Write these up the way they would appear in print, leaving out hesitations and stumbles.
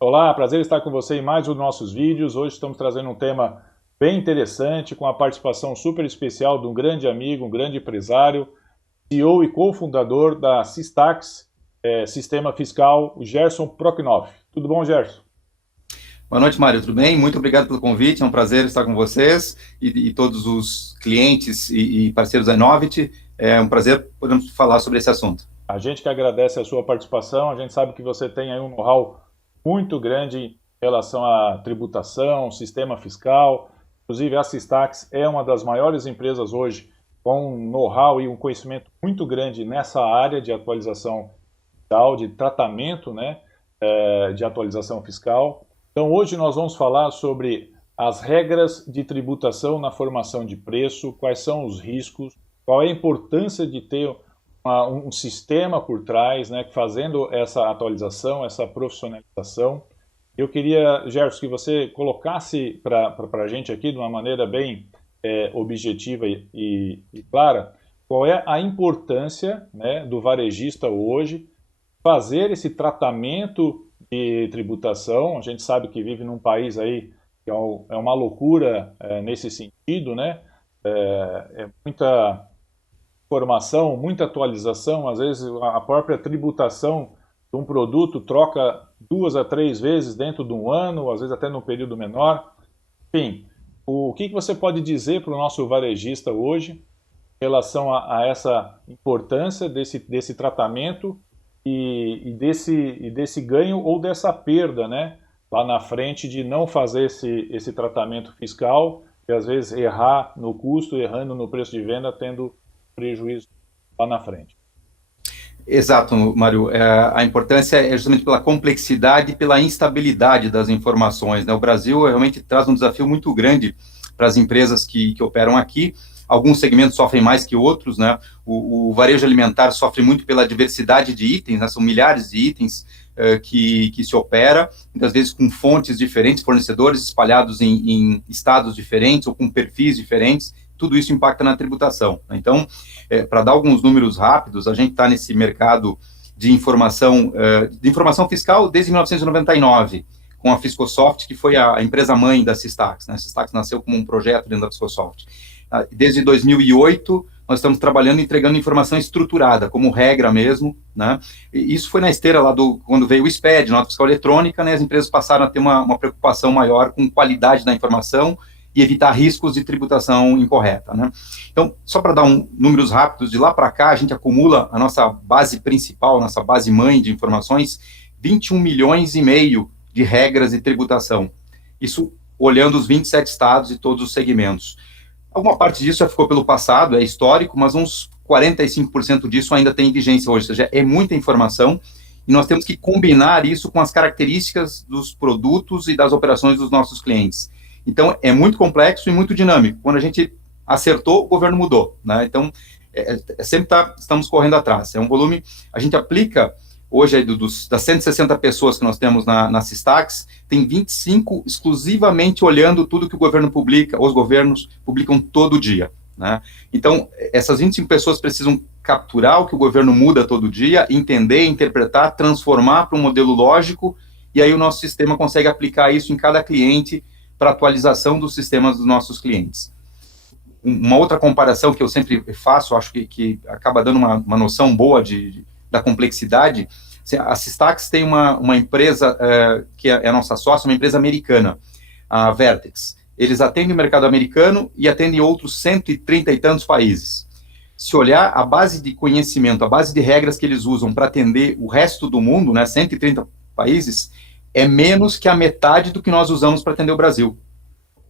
Olá, prazer estar com você em mais um dos nossos vídeos. Hoje estamos trazendo um tema bem interessante, com a participação super especial de um grande amigo, um grande empresário, CEO e cofundador da Systax, Sistema Fiscal, o Gerson Proknoff. Tudo bom, Gerson? Boa noite, Mário, tudo bem? Muito obrigado pelo convite, é um prazer estar com vocês e todos os clientes e parceiros da Innovit. É um prazer podermos falar sobre esse assunto. A gente que agradece a sua participação, a gente sabe que você tem aí um know-how muito grande em relação à tributação, sistema fiscal. Inclusive, a Systax é uma das maiores empresas hoje com um know-how e um conhecimento muito grande nessa área de atualização fiscal, de tratamento, né, de atualização fiscal. Então, hoje nós vamos falar sobre as regras de tributação na formação de preço, quais são os riscos, qual é a importância de ter um sistema por trás, né, fazendo essa atualização, essa profissionalização. Eu queria, Gerson, que você colocasse para a gente aqui, de uma maneira bem objetiva e clara, qual é a importância, né, do varejista hoje fazer esse tratamento de tributação. A gente sabe que vive num país aí que é uma loucura nesse sentido, né? É muita informação, muita atualização, às vezes a própria tributação de um produto troca 2 a 3 vezes dentro de um ano, às vezes até num período menor. Enfim, o que você pode dizer para o nosso varejista hoje em relação a essa importância desse tratamento e desse ganho ou dessa perda, né, lá na frente de não fazer esse tratamento fiscal e às vezes errar no custo, errando no preço de venda, tendo prejuízo lá na frente. Exato, Mário. A importância é justamente pela complexidade e pela instabilidade das informações, né? O Brasil realmente traz um desafio muito grande para as empresas que operam aqui. Alguns segmentos sofrem mais que outros, né? O varejo alimentar sofre muito pela diversidade de itens, né? São milhares de itens que se opera, muitas vezes com fontes diferentes, fornecedores espalhados em estados diferentes ou com perfis diferentes. Tudo isso impacta na tributação, né? Então, para dar alguns números rápidos, a gente está nesse mercado de informação fiscal desde 1999, com a Fiscosoft, que foi a empresa-mãe da Systax, né? A Systax nasceu como um projeto dentro da Fiscosoft. Desde 2008, nós estamos trabalhando e entregando informação estruturada, como regra mesmo, né? E isso foi na esteira lá quando veio o SPED, nota fiscal eletrônica, né? As empresas passaram a ter uma preocupação maior com qualidade da informação e evitar riscos de tributação incorreta, né? Então, só para dar números rápidos, de lá para cá, a gente acumula a nossa base principal, nossa base mãe de informações, 21 milhões e meio de regras de tributação. Isso olhando os 27 estados e todos os segmentos. Alguma parte disso já ficou pelo passado, é histórico, mas uns 45% disso ainda tem vigência hoje, ou seja, é muita informação, e nós temos que combinar isso com as características dos produtos e das operações dos nossos clientes. Então, é muito complexo e muito dinâmico. Quando a gente acertou, o governo mudou, né? Então, sempre estamos correndo atrás. É um volume, a gente aplica, hoje, aí, das 160 pessoas que nós temos na Systax, tem 25 exclusivamente olhando tudo que o governo publica, os governos publicam todo dia, né? Então, essas 25 pessoas precisam capturar o que o governo muda todo dia, entender, interpretar, transformar para um modelo lógico, e aí o nosso sistema consegue aplicar isso em cada cliente para atualização dos sistemas dos nossos clientes. Uma outra comparação que eu sempre faço, acho que acaba dando uma noção boa da complexidade, a Systax tem uma empresa que é a nossa sócia, uma empresa americana, a Vertex. Eles atendem o mercado americano e atendem outros 130 e tantos países. Se olhar a base de conhecimento, a base de regras que eles usam para atender o resto do mundo, né, 130 países, é menos que a metade do que nós usamos para atender o Brasil.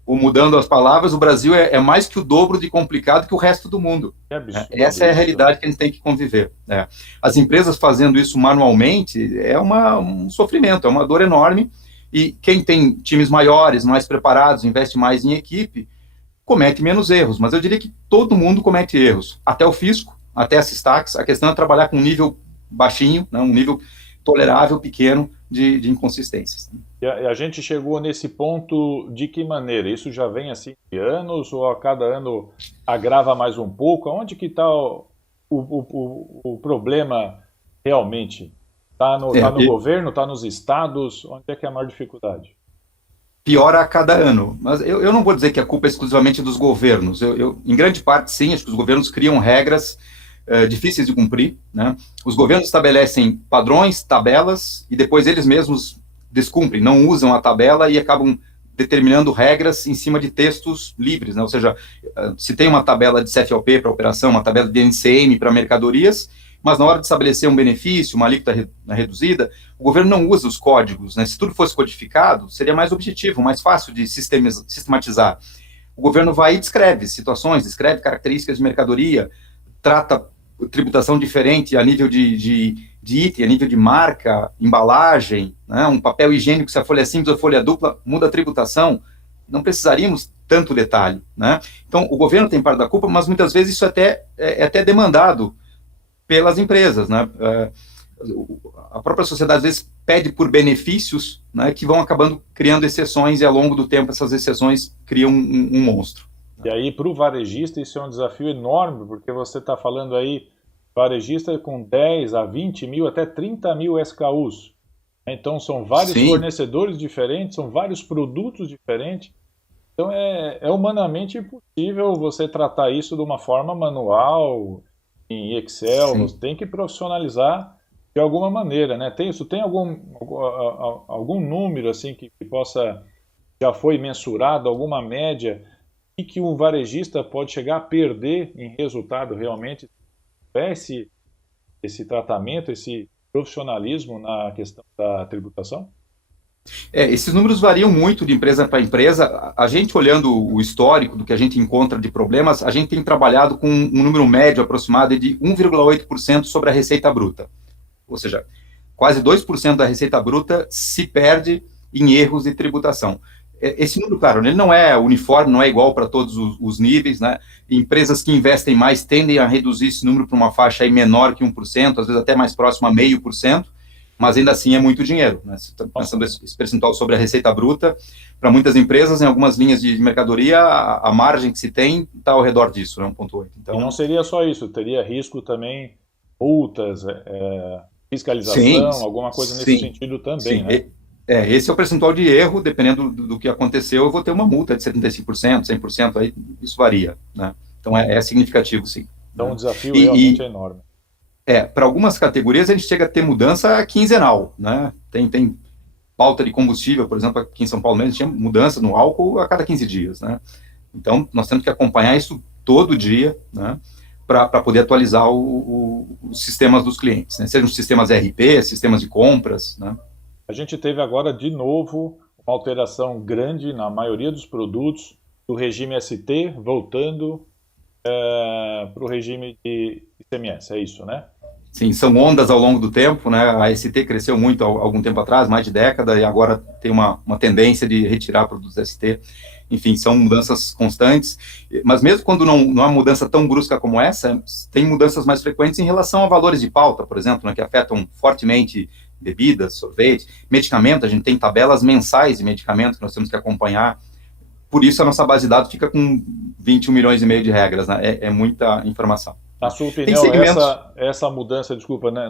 Ou mudando as palavras, o Brasil é mais que o dobro de complicado que o resto do mundo. É absurdo Essa é a isso, né? realidade que a gente tem que conviver. As empresas fazendo isso manualmente é um sofrimento, é uma dor enorme, e quem tem times maiores, mais preparados, investe mais em equipe, comete menos erros, mas eu diria que todo mundo comete erros, até o fisco, até a Systax. A questão é trabalhar com um nível baixinho, né, um nível tolerável, pequeno, de inconsistências. E a gente chegou nesse ponto de que maneira? Isso já vem assim de anos ou a cada ano agrava mais um pouco? Onde que está o problema realmente? Tá no governo, está nos estados? Onde é que é a maior dificuldade? Piora a cada ano. Mas eu não vou dizer que a culpa é exclusivamente dos governos. Em grande parte, sim, acho que os governos criam regras difíceis de cumprir, né? Os governos estabelecem padrões, tabelas, e depois eles mesmos descumprem, não usam a tabela e acabam determinando regras em cima de textos livres, né? Ou seja, se tem uma tabela de CFOP para operação, uma tabela de NCM para mercadorias, mas na hora de estabelecer um benefício, uma alíquota reduzida, o governo não usa os códigos, né? Se tudo fosse codificado, seria mais objetivo, mais fácil de sistematizar. O governo vai e descreve situações, descreve características de mercadoria, trata tributação diferente a nível de item, a nível de marca, embalagem, né? Um papel higiênico, se a folha é simples ou a folha dupla, muda a tributação. Não precisaríamos tanto detalhe, né? Então, o governo tem parte da culpa, mas muitas vezes isso é até demandado pelas empresas, né? A própria sociedade, às vezes, pede por benefícios, né, que vão acabando criando exceções, e ao longo do tempo essas exceções criam um monstro. E aí, para o varejista, isso é um desafio enorme, porque você está falando aí, varejista com 10 a 20 mil, até 30 mil SKUs. Então, são vários fornecedores diferentes, são vários produtos diferentes. Então, é humanamente impossível você tratar isso de uma forma manual, em Excel. Sim. Você tem que profissionalizar de alguma maneira, né? Tem algum número assim que já foi mensurado, alguma média, e que um varejista pode chegar a perder em resultado realmente, esse tratamento, esse profissionalismo na questão da tributação? Esses números variam muito de empresa para empresa. A gente, olhando o histórico do que a gente encontra de problemas, a gente tem trabalhado com um número médio aproximado de 1,8% sobre a receita bruta. Ou seja, quase 2% da receita bruta se perde em erros de tributação. Esse número, claro, ele não é uniforme, não é igual para todos os níveis, né? Empresas que investem mais tendem a reduzir esse número para uma faixa aí menor que 1%, às vezes até mais próximo a 0,5%, mas ainda assim é muito dinheiro, né? Você está pensando esse percentual sobre a receita bruta, para muitas empresas, em algumas linhas de mercadoria, a margem que se tem está ao redor disso, né? 1,8%. Então, e não seria só isso, teria risco também, multas, fiscalização, sim, alguma coisa nesse sentido também, sim, né? Esse é o percentual de erro, dependendo do que aconteceu, eu vou ter uma multa de 75%, 100%, aí isso varia, né? Então é significativo, sim. Então o desafio realmente é enorme. Para algumas categorias a gente chega a ter mudança quinzenal, né? Tem pauta de combustível, por exemplo, aqui em São Paulo mesmo, a gente tinha mudança no álcool a cada 15 dias, né? Então nós temos que acompanhar isso todo dia, né? Para poder atualizar os sistemas dos clientes, né? Sejam sistemas ERP, sistemas de compras, né? A gente teve agora, de novo, uma alteração grande na maioria dos produtos do regime ST, voltando para o regime de ICMS, é isso, né? Sim, são ondas ao longo do tempo, né? A ST cresceu muito há algum tempo atrás, mais de década, e agora tem uma tendência de retirar produtos ST. Enfim, são mudanças constantes, mas mesmo quando não há mudança tão brusca como essa, tem mudanças mais frequentes em relação a valores de pauta, por exemplo, né, que afetam fortemente bebidas, sorvete, medicamento. A gente tem tabelas mensais de medicamento que nós temos que acompanhar. Por isso a nossa base de dados fica com 21 milhões e meio de regras, né? É muita informação. Na sua opinião, essa mudança, desculpa, né,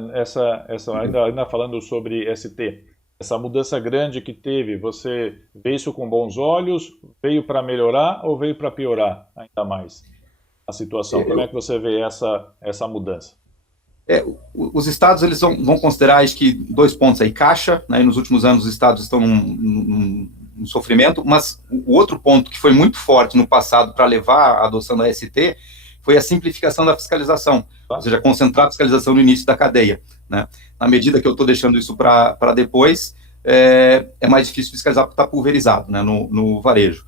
ainda falando sobre ST, essa mudança grande que teve, você vê isso com bons olhos? Veio para melhorar ou veio para piorar ainda mais a situação? Como é que você vê essa mudança? Os estados, eles vão considerar, acho que, 2 pontos aí. Caixa, né, e nos últimos anos os estados estão num sofrimento, mas o outro ponto que foi muito forte no passado para levar a adoção da ST foi a simplificação da fiscalização, ou seja, concentrar a fiscalização no início da cadeia, né? Na medida que eu estou deixando isso para depois, é mais difícil fiscalizar porque está pulverizado, né, no varejo.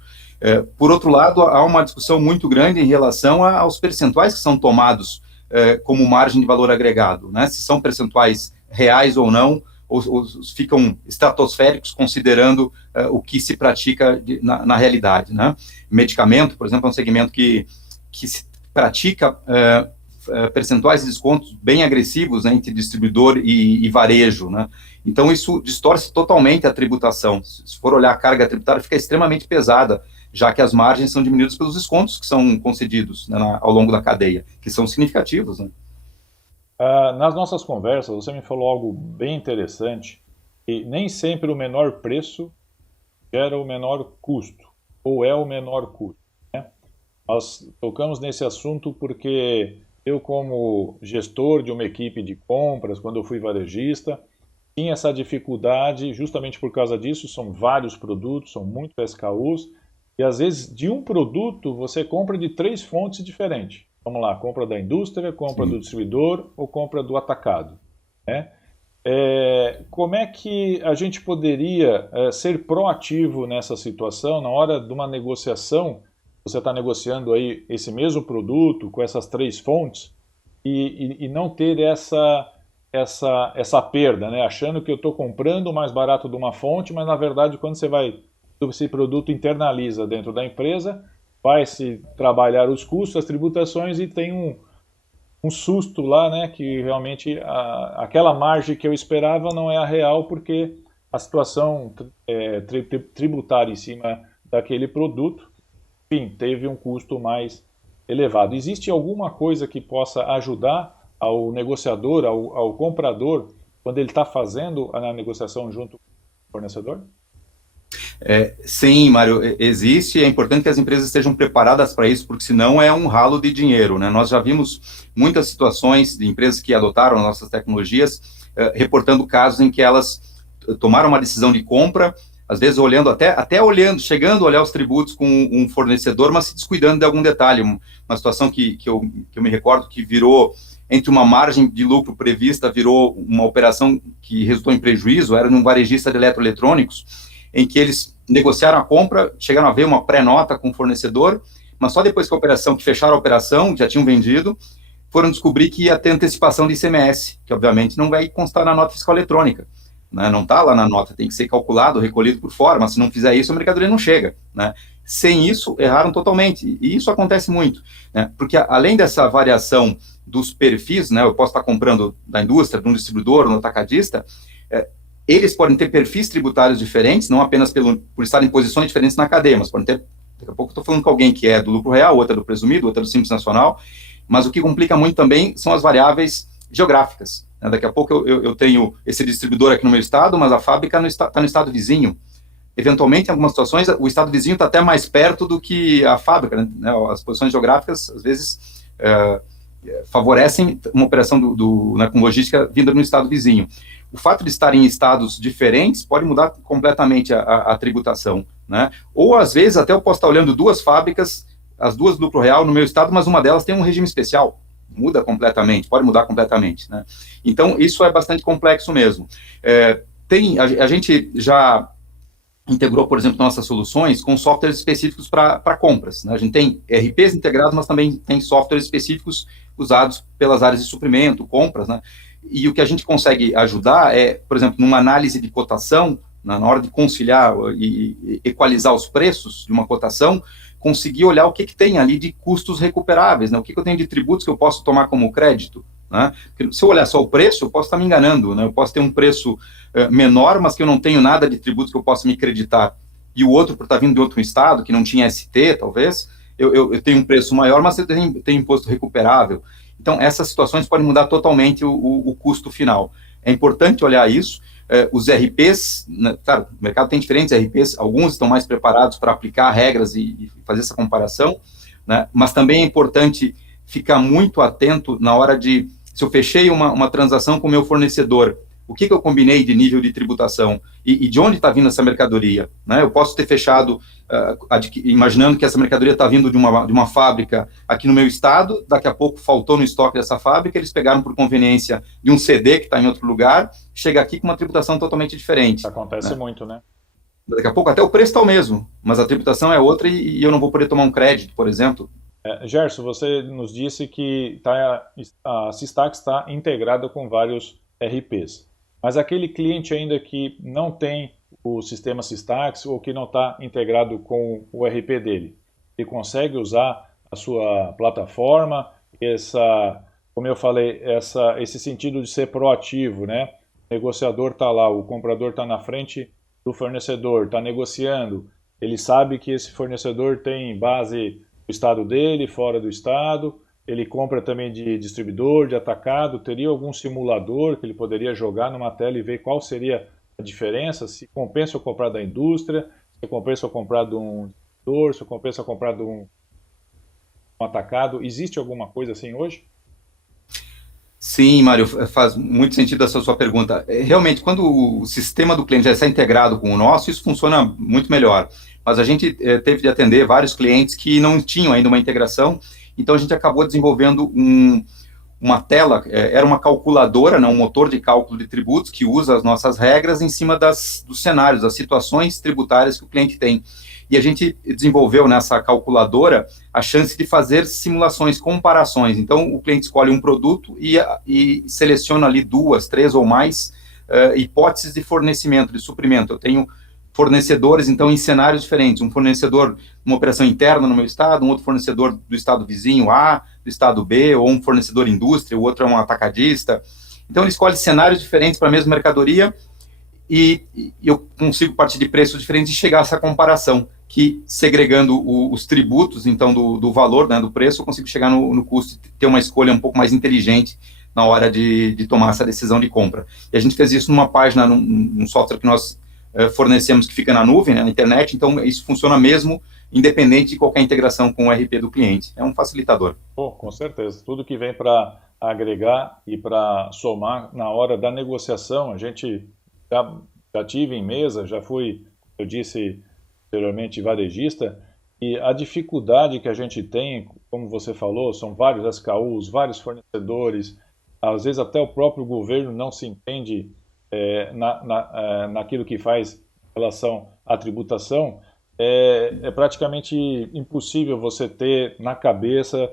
Por outro lado, há uma discussão muito grande em relação aos percentuais que são tomados como margem de valor agregado, né? Se são percentuais reais ou não, ou ficam estratosféricos considerando o que se pratica na realidade, né? Medicamento, por exemplo, é um segmento que se pratica percentuais de descontos bem agressivos, né, entre distribuidor e varejo, né? Então isso distorce totalmente a tributação. Se for olhar a carga tributária, fica extremamente pesada, já que as margens são diminuídas pelos descontos que são concedidos, né, ao longo da cadeia, que são significativos, né? Nas nossas conversas, você me falou algo bem interessante, e nem sempre o menor preço gera o menor custo, ou é o menor custo, né? Nós tocamos nesse assunto porque eu, como gestor de uma equipe de compras, quando eu fui varejista, tinha essa dificuldade justamente por causa disso. São vários produtos, são muitos SKUs, e às vezes de um produto você compra de 3 fontes diferentes. Vamos lá, compra da indústria, compra do Sim. distribuidor ou compra do atacado, né? Como é que a gente poderia ser proativo nessa situação, na hora de uma negociação? Você está negociando aí esse mesmo produto com essas 3 fontes e não ter essa perda, né? Achando que eu estou comprando o mais barato de uma fonte, mas na verdade quando esse produto internaliza dentro da empresa, vai se trabalhar os custos, as tributações e tem um susto lá, né, que realmente aquela margem que eu esperava não é a real, porque a situação tributária em cima daquele produto, enfim, teve um custo mais elevado. Existe alguma coisa que possa ajudar ao negociador, ao comprador, quando ele está fazendo a negociação junto com o fornecedor? Sim, Mário, existe, e é importante que as empresas estejam preparadas para isso, porque senão é um ralo de dinheiro, né? Nós já vimos muitas situações de empresas que adotaram nossas tecnologias, reportando casos em que elas tomaram uma decisão de compra, às vezes olhando, até olhando, chegando a olhar os tributos com um fornecedor, mas se descuidando de algum detalhe, uma situação que eu me recordo que virou, entre uma margem de lucro prevista, virou uma operação que resultou em prejuízo, era num varejista de eletroeletrônicos, em que eles negociaram a compra, chegaram a ver uma pré-nota com o fornecedor, mas só depois que fecharam a operação, já tinham vendido, foram descobrir que ia ter antecipação de ICMS, que obviamente não vai constar na nota fiscal eletrônica, né? Não está lá na nota, tem que ser calculado, recolhido por fora, mas se não fizer isso, a mercadoria não chega, né? Sem isso, erraram totalmente, e isso acontece muito, né? Porque além dessa variação dos perfis, né, eu posso estar comprando da indústria, de um distribuidor, no atacadista, eles podem ter perfis tributários diferentes, não apenas por estarem em posições diferentes na cadeia, mas podem ter, daqui a pouco eu estou falando com alguém que é do lucro real, outra do presumido, outra do Simples Nacional, mas o que complica muito também são as variáveis geográficas, né? Daqui a pouco eu tenho esse distribuidor aqui no meu estado, mas a fábrica está no estado vizinho. Eventualmente, em algumas situações, o estado vizinho está até mais perto do que a fábrica, né? As posições geográficas, às vezes, favorecem uma operação com logística vinda no estado vizinho. O fato de estarem em estados diferentes pode mudar completamente a tributação, né? Ou, às vezes, até eu posso estar olhando 2 fábricas, as 2 do lucro real no meu estado, mas uma delas tem um regime especial. Muda completamente, pode mudar completamente, né? Então, isso é bastante complexo mesmo. A gente já integrou, por exemplo, nossas soluções com softwares específicos para compras, né? A gente tem ERPs integrados, mas também tem softwares específicos usados pelas áreas de suprimento, compras, né? E o que a gente consegue ajudar é, por exemplo, numa análise de cotação, na hora de conciliar e equalizar os preços de uma cotação, conseguir olhar o que tem ali de custos recuperáveis, né? O que eu tenho de tributos que eu posso tomar como crédito, né? Porque se eu olhar só o preço, eu posso estar me enganando, né? Eu posso ter um preço menor, mas que eu não tenho nada de tributos que eu possa me creditar, e o outro, por estar vindo de outro estado, que não tinha ST, talvez, eu tenho um preço maior, mas eu tenho imposto recuperável. Então, essas situações podem mudar totalmente o custo final. É importante olhar isso. Os RPs, né, claro, o mercado tem diferentes RPs, alguns estão mais preparados para aplicar regras e fazer essa comparação, né, mas também é importante ficar muito atento na hora de, se eu fechei uma transação com o meu fornecedor, o que eu combinei de nível de tributação e de onde está vindo essa mercadoria, né? Eu posso ter fechado imaginando que essa mercadoria está vindo de uma fábrica aqui no meu estado, daqui a pouco faltou no estoque dessa fábrica, eles pegaram por conveniência de um CD que está em outro lugar, chega aqui com uma tributação totalmente diferente. Acontece, né? muito, né? Daqui a pouco até o preço está o mesmo, mas a tributação é outra e eu não vou poder tomar um crédito, por exemplo. Gerson, você nos disse que a Systax está integrada com vários RPs, mas aquele cliente ainda que não tem o sistema Systax ou que não está integrado com o RP dele, ele consegue usar a sua plataforma, como eu falei, esse sentido de ser proativo, né? O negociador está lá, o comprador está na frente do fornecedor, está negociando, ele sabe que esse fornecedor tem base do estado dele, fora do estado, ele compra também de distribuidor, de atacado, teria algum simulador que ele poderia jogar numa tela e ver qual seria a diferença, se compensa eu comprar da indústria, se compensa eu comprar de um distribuidor, se compensa eu comprar de um atacado. Existe alguma coisa assim hoje? Sim, Mário, faz muito sentido essa sua pergunta. Realmente, quando o sistema do cliente já está integrado com o nosso, isso funciona muito melhor. Mas a gente teve de atender vários clientes que não tinham ainda uma integração, então a gente acabou desenvolvendo uma tela, era uma calculadora, né, um motor de cálculo de tributos que usa as nossas regras em cima dos cenários, das situações tributárias que o cliente tem. E a gente desenvolveu nessa calculadora a chance de fazer simulações, comparações. Então, o cliente escolhe um produto e seleciona ali 2, 3 ou mais hipóteses de fornecimento, de suprimento. Eu tenho fornecedores, então, em cenários diferentes. Um fornecedor, uma operação interna no meu estado, um outro fornecedor do estado vizinho A, do estado B, ou um fornecedor indústria, o outro é um atacadista. Então, ele escolhe cenários diferentes para a mesma mercadoria e eu consigo partir de preços diferentes e chegar a essa comparação, que segregando os tributos, então, do valor, né, do preço, eu consigo chegar no custo e ter uma escolha um pouco mais inteligente na hora de tomar essa decisão de compra. E a gente fez isso numa página, num software que nós fornecemos, que fica na nuvem, né, na internet, então isso funciona mesmo, independente de qualquer integração com o RP do cliente. É um facilitador. Com certeza. Tudo que vem para agregar e para somar na hora da negociação, a gente já tive em mesa, já fui, eu disse anteriormente, varejista, e a dificuldade que a gente tem, como você falou, são vários SKUs, vários fornecedores, às vezes até o próprio governo não se entende naquilo que faz em relação à tributação. É praticamente impossível você ter na cabeça,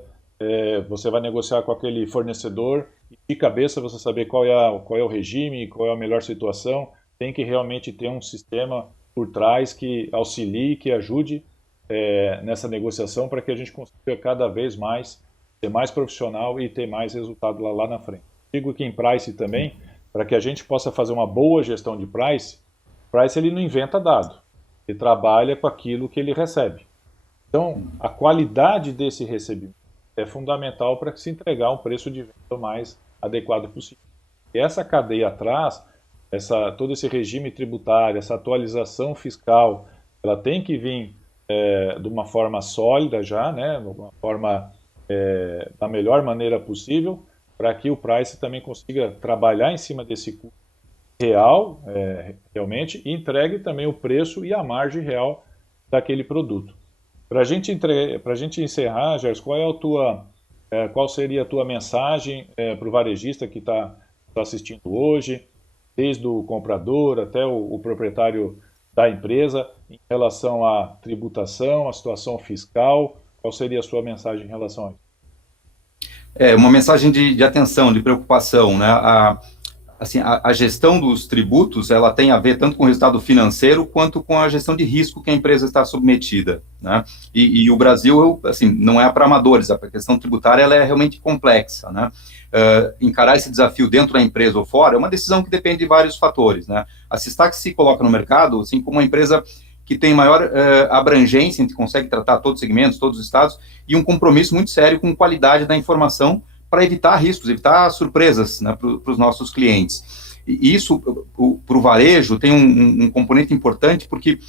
você vai negociar com aquele fornecedor, e de cabeça você saber qual é o regime, qual é a melhor situação. Tem que realmente ter um sistema por trás que auxilie, que ajude nessa negociação para que a gente consiga cada vez mais ser mais profissional e ter mais resultado lá na frente. Digo que em price também, para que a gente possa fazer uma boa gestão de price ele não inventa dado, ele trabalha com aquilo que ele recebe. Então, a qualidade desse recebimento é fundamental para se entregar um preço de venda o mais adequado possível. E essa cadeia atrás, todo esse regime tributário, essa atualização fiscal, ela tem que vir de uma forma sólida já, né, de uma forma da melhor maneira possível, para que o price também consiga trabalhar em cima desse custo real, realmente, e entregue também o preço e a margem real daquele produto. Para a gente encerrar, Gers, qual seria a tua mensagem para o varejista que está assistindo hoje, desde o comprador até o proprietário da empresa, em relação à tributação, à situação fiscal? Qual seria a sua mensagem em relação a isso? Uma mensagem de atenção, de preocupação, né? A gestão dos tributos, ela tem a ver tanto com o resultado financeiro quanto com a gestão de risco que a empresa está submetida, né? E o Brasil, assim, não é para amadores, a questão tributária ela é realmente complexa, né? Encarar esse desafio dentro da empresa ou fora é uma decisão que depende de vários fatores, né? A Systax se coloca no mercado, assim, como uma empresa que tem maior abrangência, a gente consegue tratar todos os segmentos, todos os estados, e um compromisso muito sério com qualidade da informação para evitar riscos, evitar surpresas, né, para os nossos clientes. E isso, para o varejo, tem um componente importante, porque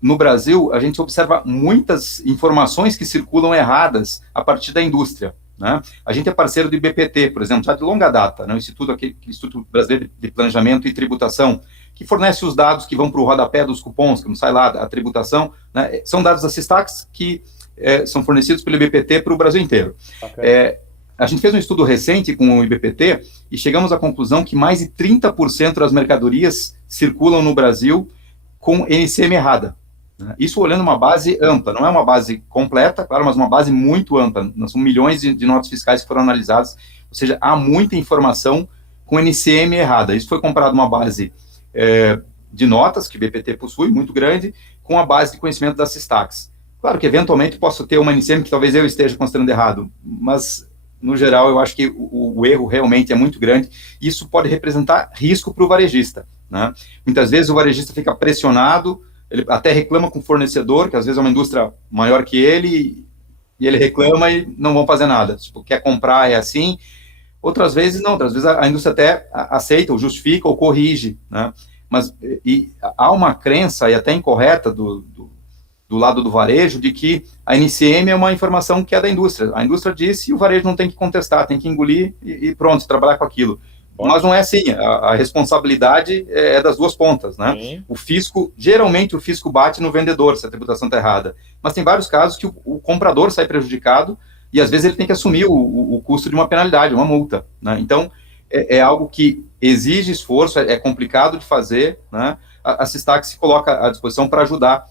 no Brasil a gente observa muitas informações que circulam erradas a partir da indústria, né? A gente é parceiro do IBPT, por exemplo, já de longa data, né, o Instituto Brasileiro de Planejamento e Tributação, que fornece os dados que vão para o rodapé dos cupons, que não sai lá a tributação, né, são dados da Systax que são fornecidos pelo IBPT para o Brasil inteiro. Okay. A gente fez um estudo recente com o IBPT e chegamos à conclusão que mais de 30% das mercadorias circulam no Brasil com NCM errada. Isso olhando uma base ampla, não é uma base completa, claro, mas uma base muito ampla. São milhões de notas fiscais que foram analisadas, ou seja, há muita informação com NCM errada. Isso foi comparado a uma base de notas que o IBPT possui, muito grande, com a base de conhecimento da Systax. Claro que eventualmente posso ter uma NCM que talvez eu esteja considerando errado, mas no geral eu acho que o erro realmente é muito grande e isso pode representar risco para o varejista, né? Muitas vezes o varejista fica pressionado, ele até reclama com o fornecedor, que às vezes é uma indústria maior que ele, e ele reclama e não vão fazer nada. Tipo, quer comprar, é assim. Outras vezes não, outras vezes a indústria até aceita, ou justifica, ou corrige, né? Mas há uma crença, e até incorreta, do lado do varejo, de que a NCM é uma informação que é da indústria. A indústria disse e o varejo não tem que contestar, tem que engolir e pronto, trabalhar com aquilo. Mas não é assim, a responsabilidade é das duas pontas, né? Sim. O fisco, geralmente o fisco bate no vendedor se a tributação está errada, mas tem vários casos que o comprador sai prejudicado e às vezes ele tem que assumir o custo de uma penalidade, uma multa, né? Então, é algo que exige esforço, é complicado de fazer, né? A Systax se coloca à disposição para ajudar,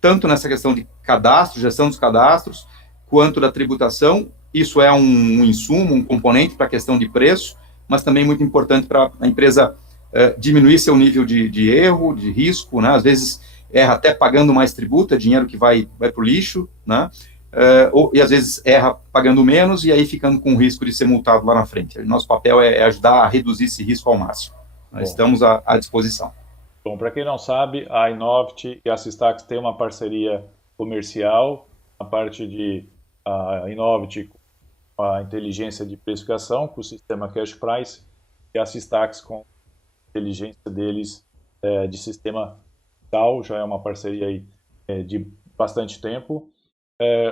tanto nessa questão de cadastro, gestão dos cadastros, quanto da tributação. Isso é um insumo, um componente para a questão de preço, mas também muito importante para a empresa diminuir seu nível de erro, de risco, né? Às vezes erra até pagando mais tributo, é dinheiro que vai para o lixo, né? E às vezes erra pagando menos e aí ficando com o risco de ser multado lá na frente. Nosso papel é ajudar a reduzir esse risco ao máximo. Nós estamos à disposição. Bom, para quem não sabe, a Inovit e a Systax têm uma parceria comercial, a parte de a Inovit com a inteligência de precificação, com o sistema Cash Price, e a Systax com a inteligência deles de sistema fiscal, já é uma parceria aí, de bastante tempo.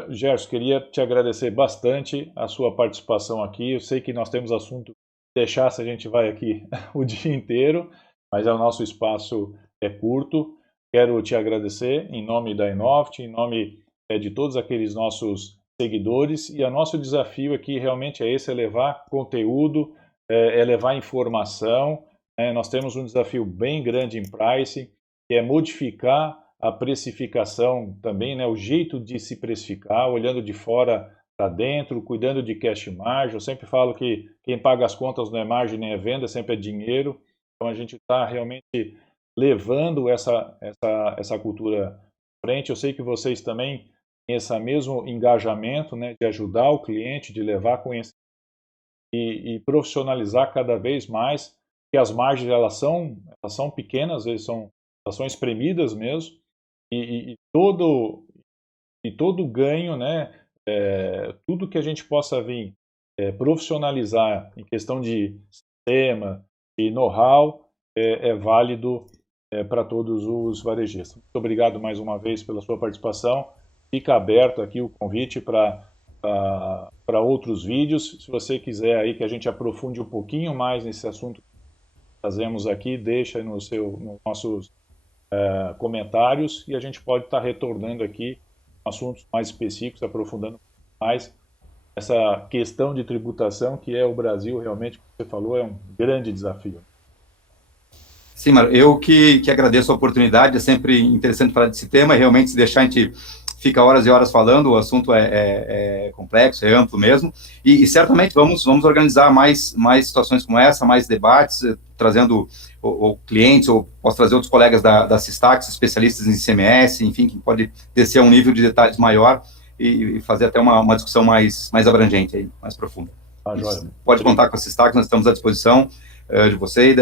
Gerson, queria te agradecer bastante a sua participação aqui. Eu sei que nós temos assunto, deixar se a gente vai aqui o dia inteiro, mas o nosso espaço é curto. Quero te agradecer em nome da Inovit, em nome de todos aqueles nossos seguidores, e o nosso desafio aqui realmente é esse, é levar conteúdo, é levar informação. Nós temos um desafio bem grande em pricing, que é modificar a precificação também, né, o jeito de se precificar, olhando de fora para dentro, cuidando de cash margin. Eu sempre falo que quem paga as contas não é margem nem é venda, sempre é dinheiro. Então a gente está realmente levando essa cultura à frente. Eu sei que vocês também têm esse mesmo engajamento, né, de ajudar o cliente, de levar conhecimento e profissionalizar cada vez mais, porque as margens elas são pequenas, às vezes elas são espremidas mesmo, e todo ganho, né, tudo que a gente possa vir profissionalizar em questão de sistema e know-how é válido para todos os varejistas. Muito obrigado mais uma vez pela sua participação. Fica aberto aqui o convite para outros vídeos. Se você quiser aí que a gente aprofunde um pouquinho mais nesse assunto que fazemos aqui, deixa nos nossos comentários e a gente pode estar retornando aqui assuntos mais específicos, aprofundando mais essa questão de tributação, que o Brasil realmente, como você falou, é um grande desafio. Sim, Mário, eu que agradeço a oportunidade, é sempre interessante falar desse tema, e realmente se deixar a gente fica horas e horas falando, o assunto é complexo, é amplo mesmo, e certamente vamos organizar mais situações como essa, mais debates, trazendo ou clientes, ou posso trazer outros colegas da Systax, especialistas em ICMS, enfim, que pode descer a um nível de detalhes maior e fazer até uma discussão mais abrangente, aí, mais profunda. Pode contar com a Systax, nós estamos à disposição de você e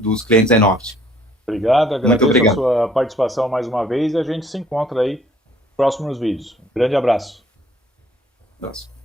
dos clientes da Inovit. Obrigado, agradeço a sua participação mais uma vez e a gente se encontra aí nos próximos vídeos. Um grande abraço. Abraço.